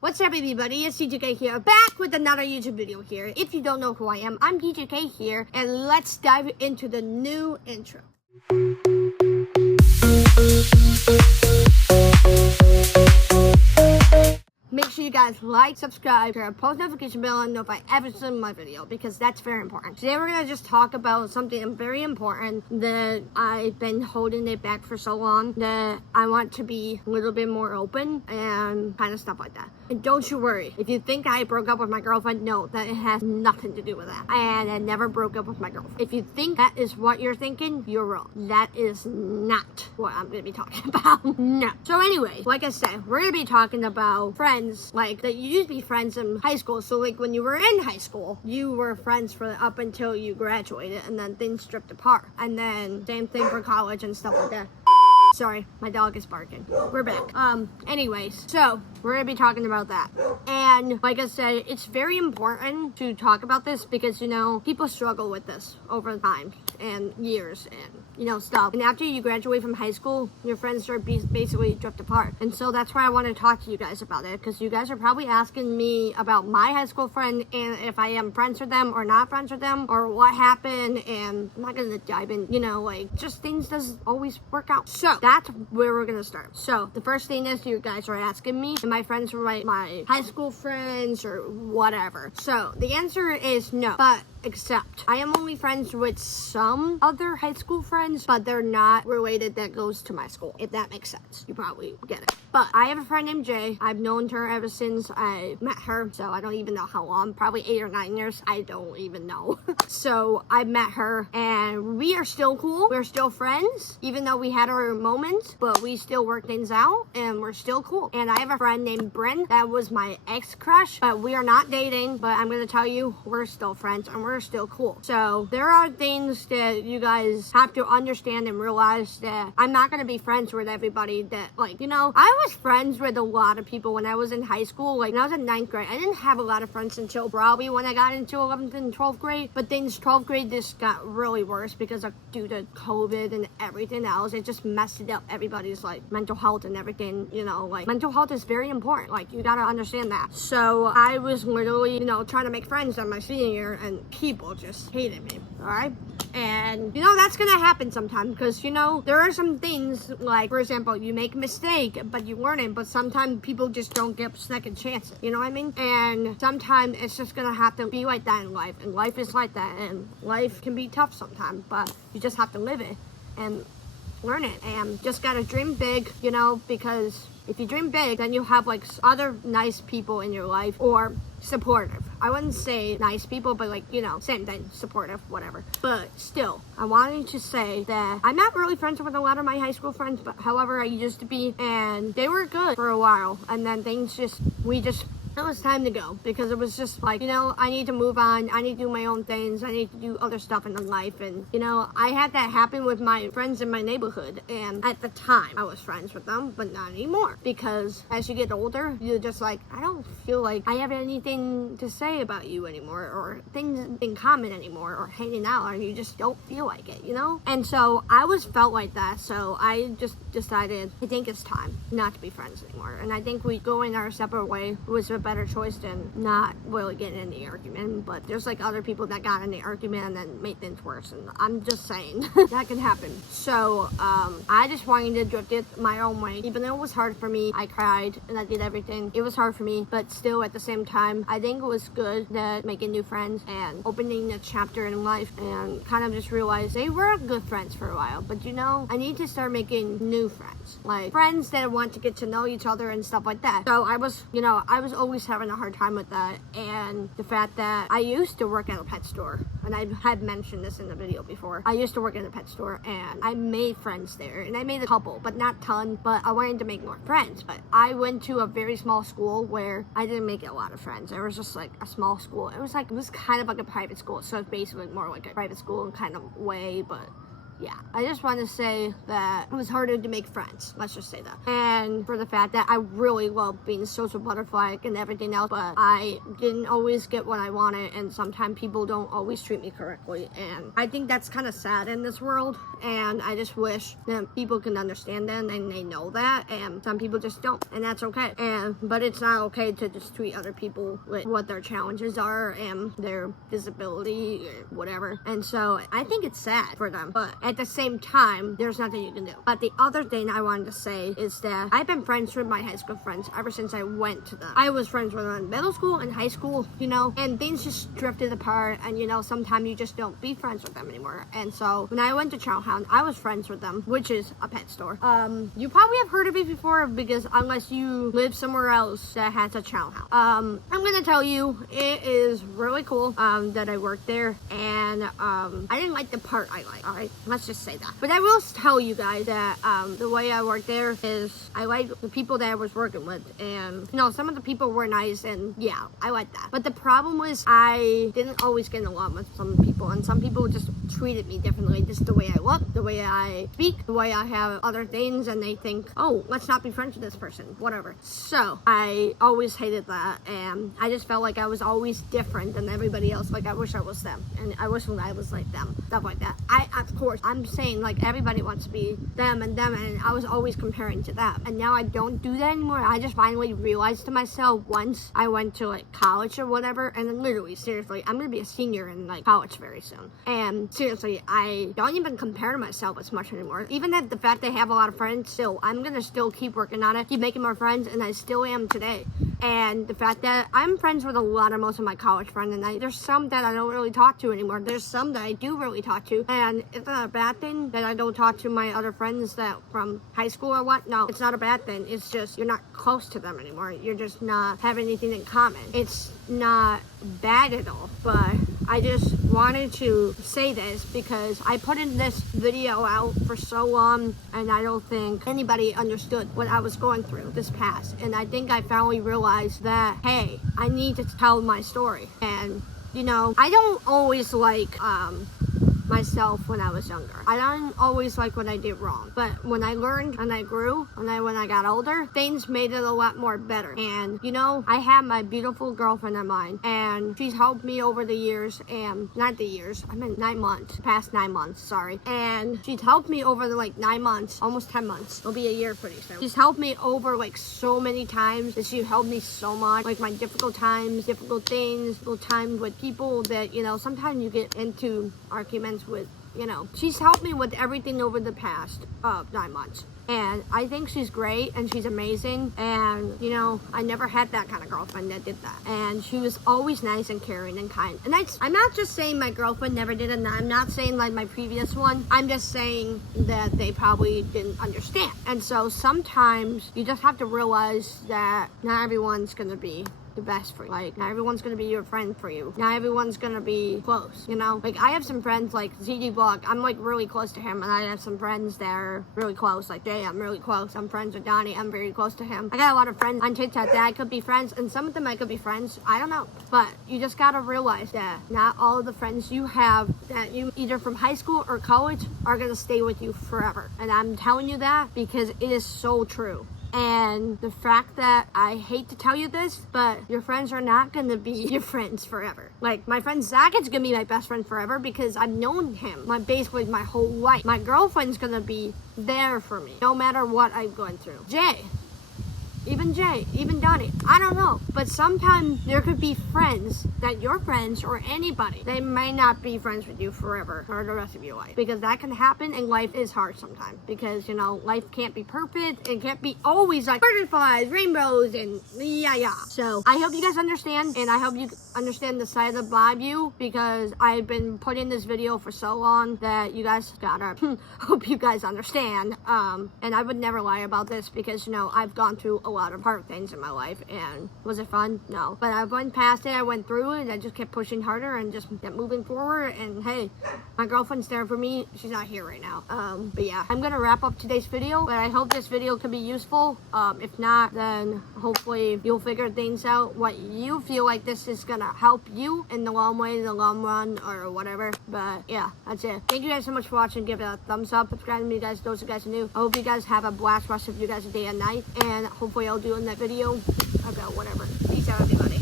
What's up, everybody? It's DJK here, back with another YouTube video here. If you don't know who I am, I'm DJK here, and let's dive into the new intro. Make sure you guys like, subscribe, turn on post notification bell, and notify every single my video because that's very important. Today we're gonna just talk about something very important that I've been holding it back for so long that I want to be a little bit more open and kind of stuff like that. And don't you worry, if you think I broke up with my girlfriend, no, that it has nothing to do with that. And I never broke up with my girlfriend. If you think that is what you're thinking, you're wrong. That is not what I'm gonna be talking about. No. So anyway, like I said, we're gonna be talking about friends like that you used to be friends in high school. So like when you were in high school, you were friends for up until you graduated, and then things stripped apart. And then same thing for college and stuff like that. Sorry, my dog is barking. We're back. Anyways, so we're gonna be talking about that. And like I said, it's very important to talk about this because, you know, people struggle with this over time and years and, you know, stuff. And after you graduate from high school, your friends start basically drift apart. And so that's why I want to talk to you guys about it, because you guys are probably asking me about my high school friend and if I am friends with them or not friends with them or what happened. And I'm not gonna dive in, you know, like just things doesn't always work out. So that's where we're gonna start. So the first thing is you guys are asking me, am I friends with my high school friends or whatever? So the answer is no, but except I am only friends with some other high school friends, but they're not related that goes to my school, if that makes sense. You probably get it. But I have a friend named Jay. I've known her ever since I met her, so I don't even know how long, probably 8 or 9 years. I don't even know. So I met her and we are still cool. We're still friends, even though we had our moments, but we still work things out and we're still cool. And I have a friend named Bryn that was my ex-crush, but we are not dating, but I'm gonna tell you, we're still friends and we're still cool. So there are things that you guys have to understand and realize that I'm not going to be friends with everybody that, like, you know, I was friends with a lot of people when I was in high school. Like when I was in 9th grade, I didn't have a lot of friends until probably when I got into 11th and 12th grade, but things 12th grade just got really worse because of due to COVID and everything else. It just messed up everybody's like mental health and everything, you know, like mental health is very important. Like you got to understand that. So I was literally, you know, trying to make friends on my senior year and people just hated me, all right? And, you know, that's gonna happen sometimes because, you know, there are some things like, for example, you make a mistake, but you learn it, but sometimes people just don't get second chances, you know what I mean? And sometimes it's just gonna have to be like that in life, and life is like that, and life can be tough sometimes, but you just have to live it and learn it, and just gotta dream big, you know, because if you dream big, then you have like other nice people in your life or supportive. I wouldn't say nice people, but like, you know, same thing, supportive, whatever. But still, I wanted to say that I'm not really friends with a lot of my high school friends, but however, I used to be, and they were good for a while. And then it was time to go because it was just like, you know, I need to move on. I need to do my own things. I need to do other stuff in life. And, you know, I had that happen with my friends in my neighborhood. And at the time, I was friends with them, but not anymore. Because as you get older, you're just like, I don't feel like I have anything to say about you anymore or things in common anymore or hanging out, or you just don't feel like it, you know? And so I felt like that. So I just decided, I think it's time not to be friends anymore. And I think we going our separate way was a better choice than not really getting in the argument. But there's like other people that got in the argument and then made things worse, and I'm just saying that can happen. So I just wanted to drift it my own way. Even though it was hard for me, I cried and I did everything. It was hard for me, but still at the same time, I think it was good that making new friends and opening a chapter in life, and kind of just realized they were good friends for a while, but you know, I need to start making new friends, like friends that want to get to know each other and stuff like that. So I was always having a hard time with that, and the fact that I used to work at a pet store, and I had mentioned this in the video before. I used to work at a pet store and I made friends there, and I made a couple, but not ton, but I wanted to make more friends. But I went to a very small school where I didn't make a lot of friends. It was just like a small school. It was kind of like a private school, so it's basically more like a private school in kind of way, but yeah, I just want to say that it was harder to make friends. Let's just say that. And for the fact that I really love being a social butterfly and everything else, but I didn't always get what I wanted, and sometimes people don't always treat me correctly. And I think that's kind of sad in this world. And I just wish that people can understand that and they know that. And some people just don't, and that's okay. But it's not okay to just treat other people with what their challenges are and their disability or whatever. And so I think it's sad for them, but at the same time, there's nothing you can do. But the other thing I wanted to say is that I've been friends with my high school friends ever since I went to them. I was friends with them in middle school and high school, you know, and things just drifted apart, and you know, sometimes you just don't be friends with them anymore. And so when I went to Chowhound, I was friends with them, which is a pet store. You probably have heard of it before, because unless you live somewhere else that has a Chowhound. I'm gonna tell you, it is really cool that I worked there, and I didn't like the part I like. Alright, let's just say that. But I will tell you guys that the way I worked there is I liked the people that I was working with, and you know, some of the people were nice, and yeah, I like that. But the problem was I didn't always get along with some people, and some people just treated me differently, just the way I look, the way I speak, the way I have other things, and they think, oh, let's not be friends with this person, whatever. So I always hated that, and I just felt like I was always different than everybody else. Like I wish I was them, and I wish I was like them, stuff like that. Of course, I'm saying like everybody wants to be them, and I was always comparing to them. And now I don't do that anymore. I just finally realized to myself once I went to like college or whatever, and then literally, seriously, I'm gonna be a senior in like college very soon. And seriously, I don't even compare to myself as much anymore. Even at the fact that I have a lot of friends, still, I'm gonna still keep working on it, keep making more friends, and I still am today. And the fact that I'm friends with most of my college friends, and there's some that I don't really talk to anymore. There's some that I do really talk to, and it's not a bad thing that I don't talk to my other friends that from high school or what. No, it's not a bad thing. It's just you're not close to them anymore. You're just not having anything in common. It's not bad at all, but I just wanted to say this because I put in this video out for so long, and I don't think anybody understood what I was going through this past. And I think I finally realized that, hey, I need to tell my story. And you know, I don't always like myself when I was younger. I don't always like what I did wrong, but when I learned and I grew, and when I got older, things made it a lot more better. And you know, I have my beautiful girlfriend of mine, and she's helped me over the years, and not the years, I meant 9 months, past 9 months, sorry. And she's helped me over the like 9 months, almost 10 months. It'll be a year pretty soon. She's helped me over like so many times, and she helped me so much, like my difficult times, difficult things, difficult times with people that, you know, sometimes you get into arguments with, you know. She's helped me with everything over the past 9 months, and I think she's great and she's amazing. And you know, I never had that kind of girlfriend that did that, and she was always nice and caring and kind. And I'm not just saying my girlfriend never did it, and I'm not saying like my previous one. I'm just saying that they probably didn't understand. And so sometimes you just have to realize that not everyone's gonna be the best for you. Like, not everyone's gonna be your friend for you. Not everyone's gonna be close, you know? Like, I have some friends like ZG Vlog, I'm like really close to him, and I have some friends that are really close, like Jay, I'm really close. I'm friends with Donnie, I'm very close to him. I got a lot of friends on TikTok that I could be friends, and some of them I could be friends, I don't know. But you just gotta realize that not all of the friends you have that you either from high school or college are gonna stay with you forever. And I'm telling you that because it is so true. And the fact that I hate to tell you this, but your friends are not going to be your friends forever. Like, my friend Zach is going to be my best friend forever because I've known him basically my whole life. My girlfriend's going to be there for me no matter what I'm going through. Jay, even Donnie, I don't know. But sometimes there could be friends that your friends or anybody, they may not be friends with you forever for the rest of your life. Because that can happen, and life is hard sometimes. Because, you know, life can't be perfect. It can't be always like butterflies, rainbows, and yeah. So I hope you guys understand, and I hope you understand the side of my view, because I've been putting this video for so long that you guys gotta hope you guys understand. And I would never lie about this because, you know, I've gone through a lot apart things in my life. And was it fun? No. But I went past it, I went through it, and I just kept pushing harder and just kept moving forward. And hey, my girlfriend's there for me. She's not here right now. But yeah, I'm gonna wrap up today's video, but I hope this video can be useful. If not, then hopefully you'll figure things out, what you feel like this is gonna help you in the long way, the long run, or whatever. But yeah, that's it. Thank you guys so much for watching. Give it a thumbs up, subscribe to me, guys, those of you guys are new. I hope you guys have a blast rest of you guys' day and night, and hopefully I'll do in that video about whatever. Peace out, everybody.